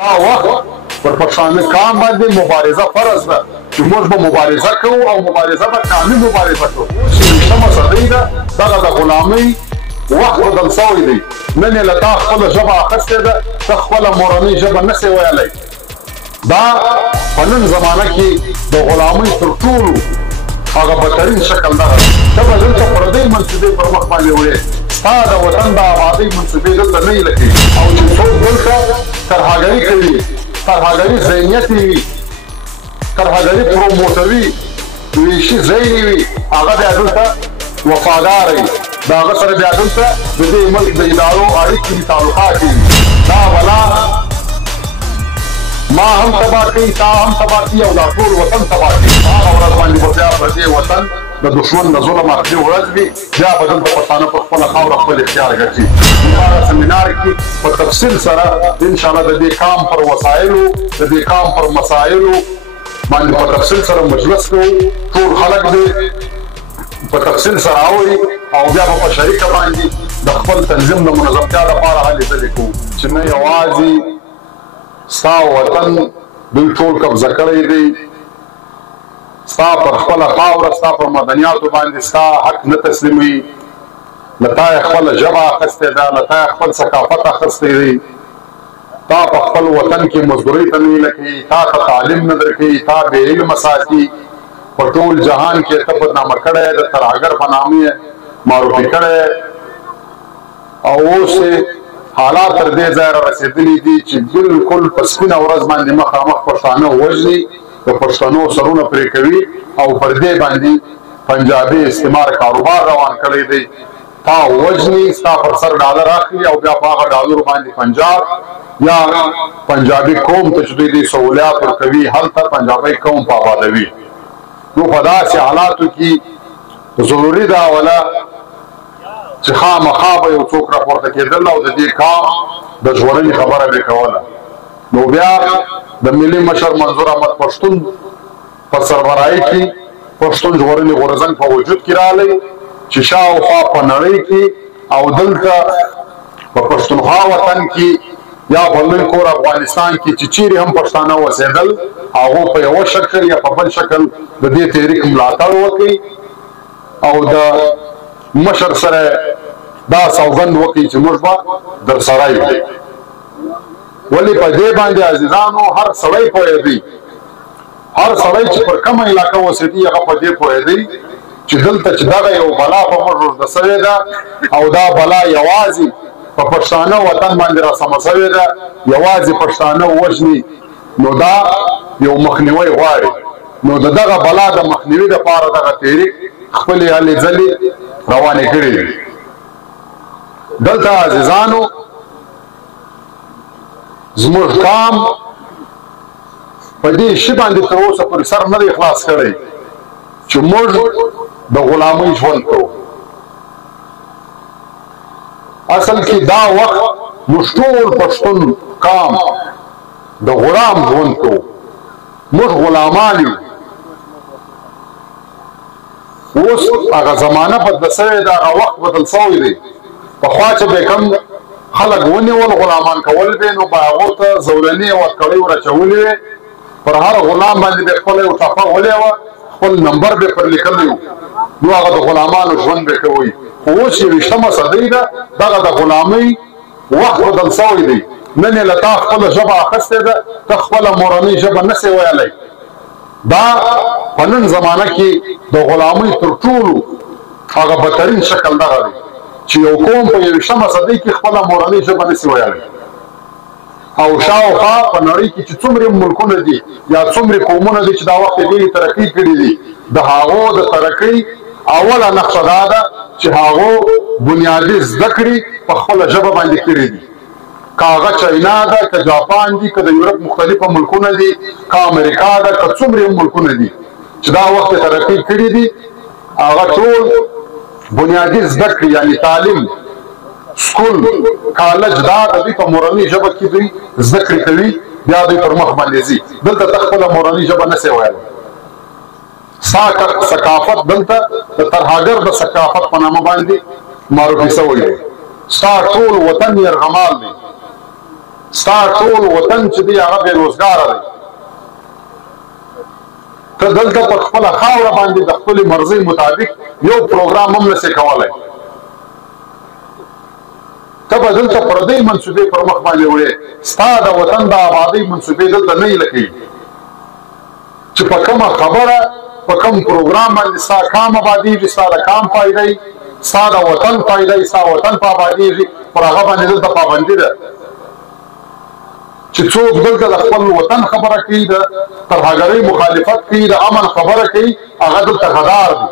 دا وخت پر پښتانه کام باندې مبارزه فرض ده چې موږ به مبارزه کوو او مبارزه به کامل مبارزه کوو. شمه صدۍ ده دغه د غلامۍ وخت بدل سوی دی. نن یې له تا خپله ژبه اخیستې ده، ته خپله مورنۍ ژبه نسې ویلی. دا په نن زمانه کې د غلامۍ تر ټولو هغه بدترین شکل دغه دی. ته به دلته پردۍ منصبې پر مخ باندې وړې، ستا د وطن د آبادۍ منصبې دلته نه یې لګوي. او چې څوک دلته ترهګري کوي، ترهګري ذهنیت یې وي، ترهګري پروموټوي، ویشي ځای یې وي، هغه بیا دلته وفادار وي. د هغه سره بیا دلته د دې ملک د ادارو اړیکې دي، تعلقات دي. دا بلا ما هم تباه کوي، تا هم تباه کوي او دا ټول وطن تباه کوي. هغه ورځ باندې به بیا پر دې وطن د دښمن د ظلم اخري ورځ وي، بیا به دلته پښتانه په خپله خاوره خپل اختیار ګرځي. هماغه سیمینار کې په تفصیل سره انشاءالله د دې کام پر وسایلو، د دې کام پر مسایلو باندې په تفصیل سره مجلس کوو. ټول خلک دې په تفصیل سره اوري او بیا به په شریکه باندې د خپل تنظیم د منظمتیا لپاره هلې ځلې کوو چې نه یوازې ستا وطن دوی ټول قبضه کړی دی، ستا پر خپله خاوره، ستا پر مدنیاتو باندې ستا حق نه تسلیموي. له تا یې خپله ژبه اخیستې ده، له تا یې خپل ثقافت اخیستی دی. تا په خپل وطن کې مزدورۍ ته نه لکوي، تا ته تعلیم نه درکوي، تا بې علمه ساتي. په ټول جهان کې ته بدنامه کړی د ترهګر په نامه یې معرفي کړی. او اوس حالات تر دې ځایه را رسېدلي دي چې بالکل په سپینه ورځ باندې مخامخ پښتانه وژني، د پښتنو سرونه پرې کوي او پر دې باندې پنجابي استعمار کاروبار روان کړی دی. تا وژني، ستا پر سر ډالر اخلي او بیا په هغه ډالرو باندې پنجاب یا پنجابي قوم ته چې دوی دې سهولیات ورکوي هلته پنجابي قوم په آبادوي. نو په داسې حالاتو کې ضروري ده اوله چې خامخا به یو څوک راپورته کېدل او د دې کام د ژغورنې خبره به کوله. نو بیا د ملي مشر منظور احمد پښتون په سربراهۍ کې پښتون ژغورنې غورځنګ په وجود کې راغلی چې شاوخوا په نړۍ کې او دلته په پښتونخوا وطن کې یا په لوی کور افغانستان کې چې چیرې هم پښتانه اوسېدل هغو په یوه شکل یا په بل شکل د دې تحریک ملاتړ وکړي او د مشر سره دا سوګند وکړي چې موږ به در سره یو. ولې په دې باندې عزیزانو هر سړی پوهېدی، هر سړی چې پر کومه علاقه اوسېدي هغه په دې پوهېدی چې دلته چې دغه یو بلا په موږ ورده سوې ده او دا بلا یوازې په پښتانه وطن باندې راسمه سوې ده، یوازې پښتانه وژني. نو دا یو مخنیوی غواړي. نو د دغه بلا د مخنیوي دپاره دغه تحریک خپلې هلې ځلې روانې کړي دي. دلته عزیزانو زموږ کام په دې شي باندې تر اوسه پورې سر نه دی خلاص کړی چې موږ د غلامۍ ژوند کوو. اصل کې دا وخت موږ ټول پښتون کام د غلام ژوند کوو. موږ غلامان یو. اوس هغه زمانه بدله سوې ده، هغه وخت بدل سوی دی. پخوا چې به کوم خلک ونیول غلامان کول به نو به هغو ته زولنې ورکړۍ ورچولې وې، پر هر غلام باندې به خپله یو ټاپه ولې وه، خپل نمبر به پر لیکلی و، نو هغه د غلامانو ژوند به کوئ. خو اوس چې 20مه صدۍ ده دغه د غلامۍ وخت بدل سوی دی. نن یې له تا خپله ژبه اخیستې ده، ته خپله مورنۍ ژبه نسې ویلی. دا په نن زمانه کې د غلامۍ تر ټولو هغه بدترین شکل دغه دی چې یو قوم په 20مه صدۍ کې خپله مورنۍ ژبه نسي ویلی. او شاوخوا په نړۍ کې چې څومره ملکونه دي یا څومره قومونه دي چې دا وخت ډېرې ترقي کړي دي، د هغو د ترقۍ اوله نقشه دا ده چې هغو بنیادي زده کړې په خپله ژبه باندې کړي دي. که هغه چاینا ده، که جاپان دي، که د یورپ مختلفه ملکونه دي، که امریکا ده، که څومره ملکونه دي چې دا وخت ترقي کړي دي، هغه ټول بنیادي زده کړې یعنې تعلیم، سکول، کالج دا د دوی په مورنۍ ژبه کې دوی زده کړې کوي، بیا دوی پر مخ باندې ځي. دلته ته خپله مورنۍ ژبه نسې ویلی. ستا ثقافت دلته د ترهګر د ثقافت په نامه باندې معرفي سوی دی. ستا ټول وطن یرغمال دی. ستا ټول وطن چې دی هغه بېروزګاره دی. ته دلته پر خپله خاوره باندې د خپلې مرضۍ مطابق یو پروګرام هم نسې کولی. ته به دلته پردۍ منصوبې پر مخ باندې وړې، ستا د وطن د آبادۍ منصوبې دلته نه لکوي چې په کومه خبره په کوم پروګرام باندې ستا کام آبادېږي، ستا د کام فایده وي، ستا د وطن فایده وي، ستا وطن په آبادېږي، پر هغه باندې دلته پابندي ده چې څوک دلته د خپل وطن خبره کوي، د ترهګرۍ مخالفت کوي، د امن خبره کوي، هغه دلته غدار دي.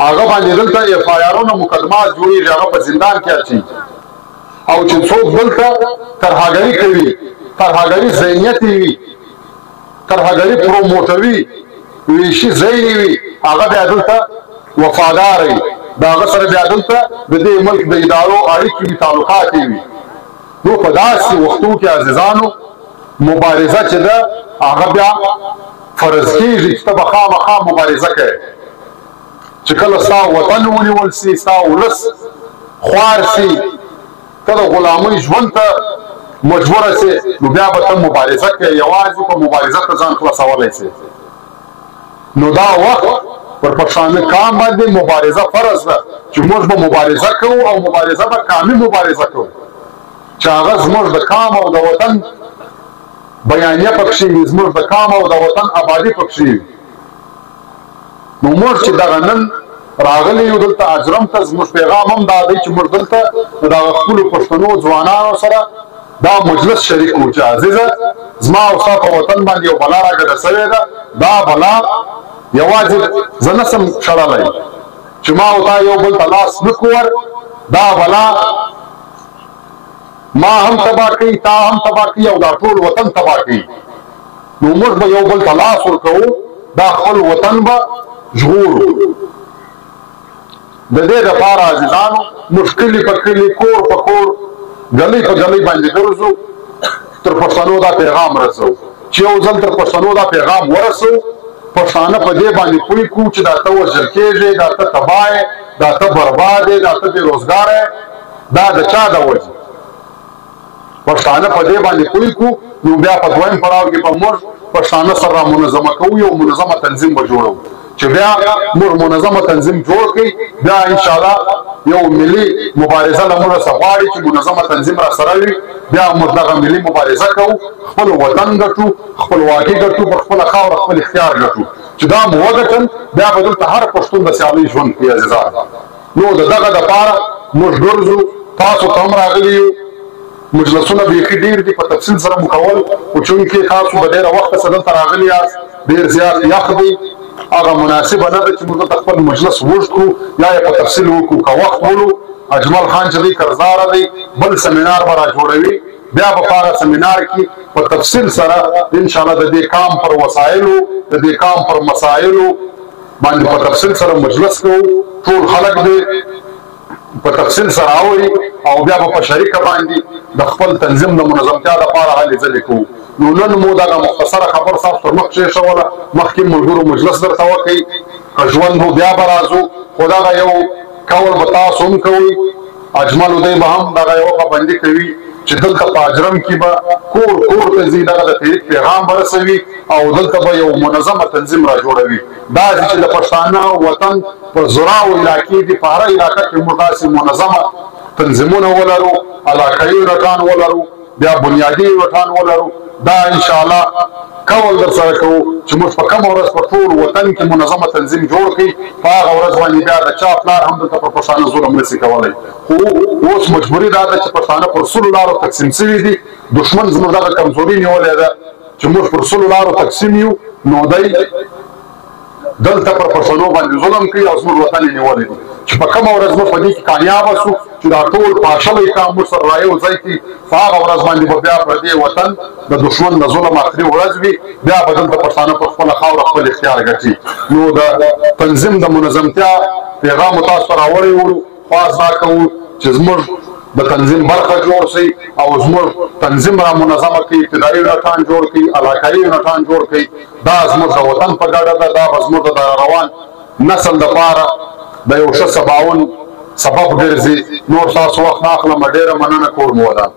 هغه باندې دلته اف آی آرونه مقدمات جوړېږي، هغه په زندان کې اچي. او چې څوک دلته ترهګري کوي، ترهګري ذهنیت وي، ترهګري پروموټوي، ویشي ځای وي، هغه بیا دلته وفادار وي، د هغه سره بیا دلته د دې ملک د ادارو اړیکې وي، تعلقات وي. نو په داسې وختو کې عزیزانو مبارزه چې ده هغه بیا فرض کېږي چې ته به خامخا مبارزه کوې. چې کله ستا وطن ونیول سي، ستا ولس خوار سي، ته د غلامۍ ژوند ته مجبوره سي، نو بیا به ته مبارزه کوې، یوازې په مبارزه ته ځان خلاصولی سي. نو دا وخت پر پښتانه کام باندې مبارزه فرض ده چې موږ به مبارزه کوو او مبارزه به کامل مبارزه کوو چې هغه زموږ د کام او د وطن بیانیه پکښې وي، زموږ د کام او د وطن آبادي پکښې وي. نو موږ چې دغه نن راغلی یو دلته اجرم ته، زموږ پیغام هم دا دی چې موږ دلته د دغه خپلو پښتنو ځوانانو سره دا مجلس شریک وو چې عزیزه زما او ستا په وطن باندې یو بلا راګډه سوې ده. دا بلا یوازې زه نسم شړلی چې ما او تا یو بل ته لاس نه کړو، دا بلا ما هم تباه کوي، تا هم تباه کوي او دا ټول وطن تباه کوي. نو موږ به یو بل ته لاس ورکوو، دا خپل وطن به ژغورو. د دې دپاره عزیزانو موږ کلي په کلي، کور په کور، ګلۍ په ګلۍ باندې ګرځو، تر پښتنو دا پیغام رسوو. چې یو ځل تر پښتنو دا پیغام ورسوو، پښتانه په دې باندې پوه کړو چې دا ته وژل کېږې، دا ته تباه یې، دا ته برباد یې، دا ته بېروزګاره یې، دا د چا د وجې. پښتانه په دې باندې پوه کړو، نو بیا په دویم پړاو کې به موږ پښتانه سره منظمه کوو، یو منظمه تنظیم به جوړوو. چې بیا موږ منظمه تنظیم جوړ کړئ، بیا انشاءالله یو ملي مبارزه له موږ څخه غواړي چې منظمه تنظیم را سره وي. بیا موږ دغه ملي مبارزه کوو، خپل وطن ګټو، خپلواکي ګټو، پر خپله خاوره خپل اختیار ګټو. چې دا مو وګټل، بیا به دلته هر پښتون د سیالۍ ژوند کوي عزیزان. نو د دغه دپاره موږ ګرځو، تاسو ته هم راغلي یو، مجلسونه بیخي ډېر دي، په تفصیل سره مو کول، خو چونکې تاسو د ډېره وخته څخه دلته راغلي یاست، ډېر زیات یخ دی، هغه مناسبه نه ده چې موږ دلته خپل مجلس اوږد کړو یا یې په تفصیل وکړو. که وخت ولو اجمل خان چې دی کرداره دی، بل سمینار به را جوړوي، بیا به په هغه سمینار کې په تفصیل سره انشاءالله د دې کام پر وسایلو، د دې کام پر مسایلو باندې په تفصیل سره مجلس کوو. ټول خلک دی په تفصیل سره اوري او بیا به په شریکه باندې د خپل تنظیم د منظمتیا لپاره هلې ځلې کوو. نو نن مو دغه مختصره خبر تاسو تر مخ کېښوله، مخکې ملګرو مجلس درته وکړئ، که ژوند مو بیا به راځو، خو دغه یو قول به تاسو هم کوئ. اجمل دی به هم دغه یوه پابندي کوي چې دلته په اجرم کې به کور کور ته ځي، دغه د تحریک پیغام به رسوي او دلته به یو منظمه تنظیم را جوړوي. داسې چې د پښتانه وطن په زراو علاقې دي، په هره علاقه کې موږ داسې منظمه تنظیمونه ولرو، علاقایي رټان ولرو، بیا بنیادي رټان ولرو. دا انشاءالله قول در سره کوو چې موږ په کومه ورځ په ټول وطن کې منظمه تنظیم جوړ کړي، په هغه ورځ باندې بیا د چا پلار هم دلته پر پښتانه ظلم نشي کولی. خو اوس مجبوري دا ده چې پښتانه پر سلو لارو تقسیم شوي دي. دښمن زموږ دغه کمزوري نیولې ده چې موږ پر سلو لارو تقسیم یو، نو دی دلته پر پښتنو باندې ظلم کوي او زموږ وطن یې نیولی دی. چې په کومه ورځ موږ په دې کې کامیابه شو چې دا ټول پاشلی کام موږ سره را یو ځای کړي، په هغه ورځ باندې به بیا پر دې وطن د دښمن د ظلم آخري ورځ وي، بیا به دلته پښتانه په خپله خاوره خپل اختیار ګټي. نو د تنظیم د منظمتیا پیغام مو تاسو ته راوړی وو، خواست دا کوو چې زموږ د تنظیم برخه جوړ شي او زموږ تنظیم را منظمه کړي، ابتدایي یونټان جوړ کړي، علاقایي یونټان جوړ کړي. دا زموږ د وطن په ګټه ده، دا به زموږ د روان نسل دپاره د یو ښه سباون سبب ګرځي. نور تاسو وخت نه اخلم، ډېره مننه، کور مو ودان.